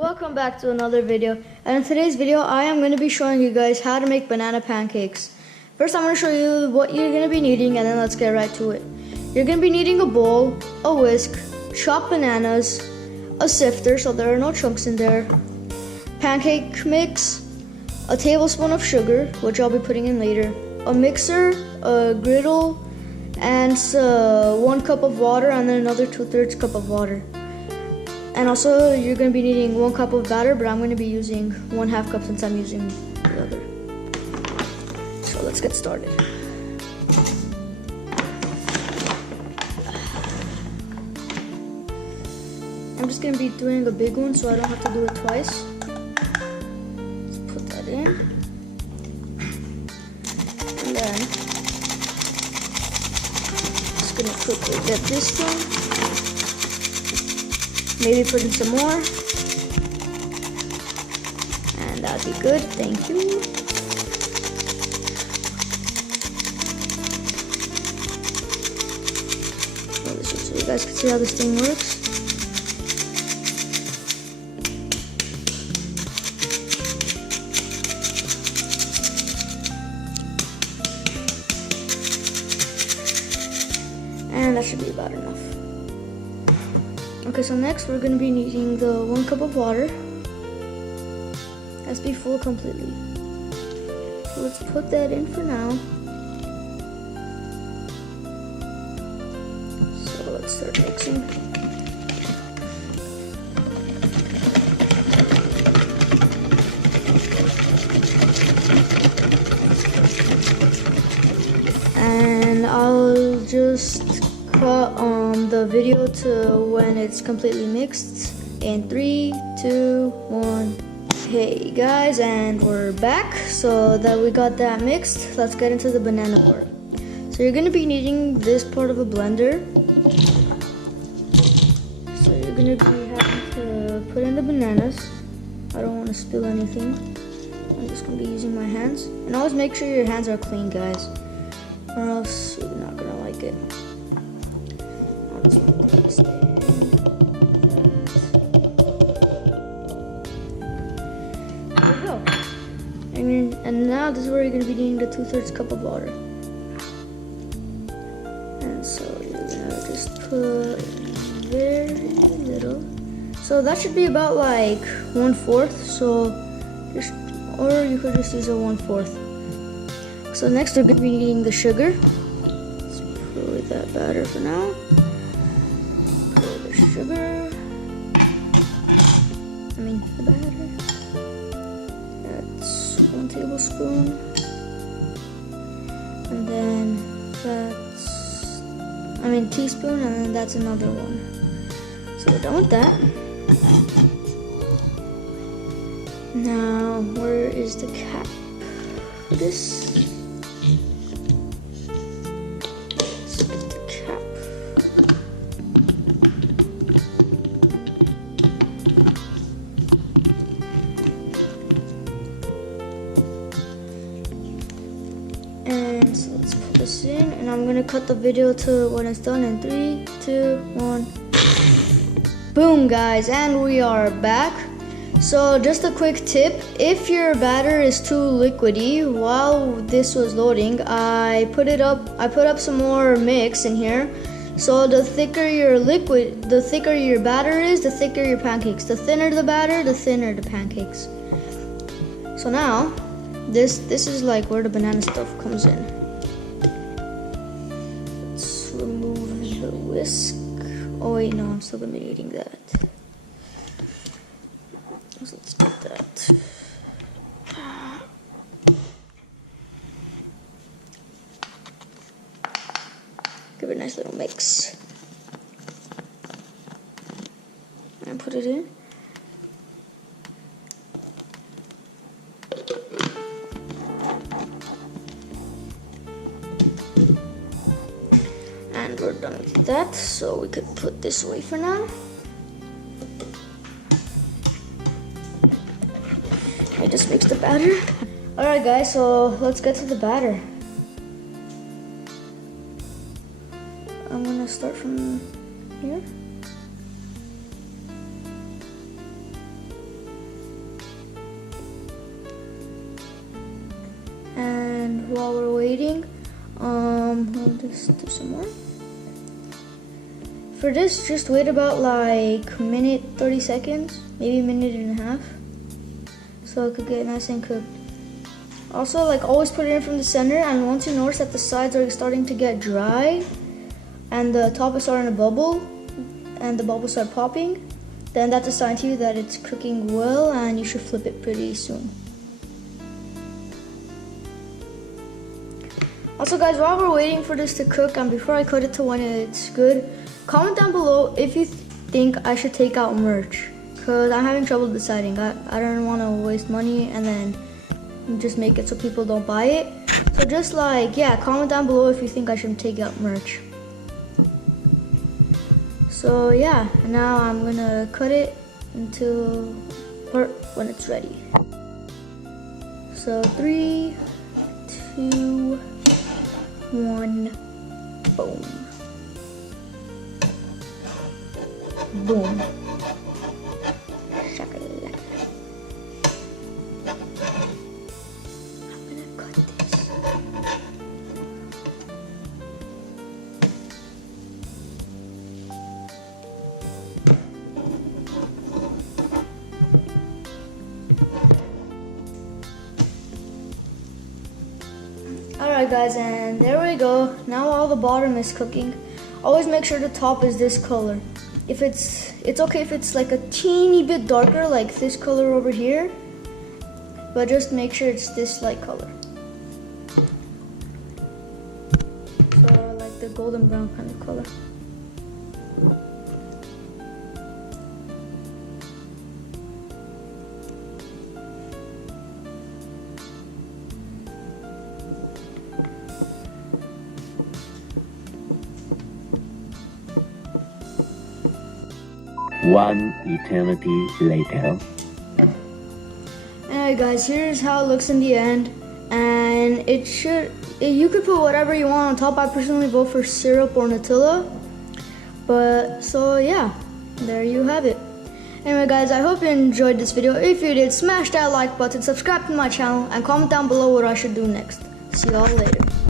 Welcome back to another video, and in today's video I am going to be showing you guys how to make banana pancakes. First I'm going to show you what you're going to be needing, and then let's get right to it. You're going to be needing a bowl, a whisk, chopped bananas, a sifter so there are no chunks in there, pancake mix, a tablespoon of sugar, which I'll be putting in later, a mixer, a griddle, and 1 cup of water, and then another 2/3 cup of water. And also you're going to be needing 1 cup of batter, but I'm going to be using 1/2 cup since I'm using the other. So let's get started. I'm just going to be doing a big one so I don't have to do it twice. Let's put that in. And then just going to quickly get this done. Maybe put in some more. And that'd be good, thank you. So you guys can see how this thing works. And that should be about enough. Okay, so next we're going to be needing the 1 cup of water. It has to be full completely. So let's put that in for now. So let's start mixing. And I'll just cut the video to when it's completely mixed in 3, 2, 1. Hey guys, and we're back. So that we got that mixed, let's get into the banana part. So you're going to be needing this part of a blender. So you're going to be having to put in the bananas. I don't want to spill anything. I'm just going to be using my hands. And always make sure your hands are clean, guys, or else you're not going to like it. There we go. And now this is where you're going to be needing the 2/3 cup of water. And so you're going to just put very little. So that should be about like 1/4. So just, or you could just use a 1/4. So next we're going to be needing the sugar. Let's put away that batter for now. Sugar, the batter, that's 1 tablespoon, and then that's, teaspoon, and then that's another one. So we're done with that. Now, where is the cap for this? And so let's put this in, and I'm gonna cut the video to when it's done in 3, 2, 1. Boom, guys, and we are back. So just a quick tip, if your batter is too liquidy while this was loading, I put up some more mix in here. So the thicker your batter is, the thicker your pancakes. The thinner the batter, the thinner the pancakes. So now this is like where the banana stuff comes in. Let's remove the whisk. Oh wait, no, I'm still gonna be needing that. So let's put that. Give it a nice little mix. And put it in. And we're done with that, so we could put this away for now. I just mixed the batter. Alright guys, so let's get to the batter. I'm gonna start from here. And while we're waiting, we'll just do some more. For this, just wait about like minute 30 seconds, maybe a minute and a half, so it could get nice and cooked. Also, like, always put it in from the center, and once you notice that the sides are starting to get dry and the top is starting to bubble and the bubbles start popping, then that's a sign to you that it's cooking well, and you should flip it pretty soon. Also guys, while we're waiting for this to cook, and before I cut it to when it's good, comment down below if you think I should take out merch, because I'm having trouble deciding. I don't want to waste money and then just make it so people don't buy it. So just like, yeah, comment down below if you think I should take out merch. So yeah, now I'm gonna cut it until when it's ready. So 3, 2, 1, boom. Boom. Shakalaka. I'm gonna cut this. Alright guys, and there we go. Now all the bottom is cooking. Always make sure the top is this color. If it's okay if it's like a teeny bit darker, like this color over here, but just make sure it's this light color. So like the golden brown kind of color. One eternity later. Alright guys, here's how it looks in the end, and you could put whatever you want on top. I personally vote for syrup or Nutella, but so yeah, there you have it. Anyway guys, I hope you enjoyed this video. If you did, smash that like button, subscribe to my channel, and comment down below what I should do next. See y'all later.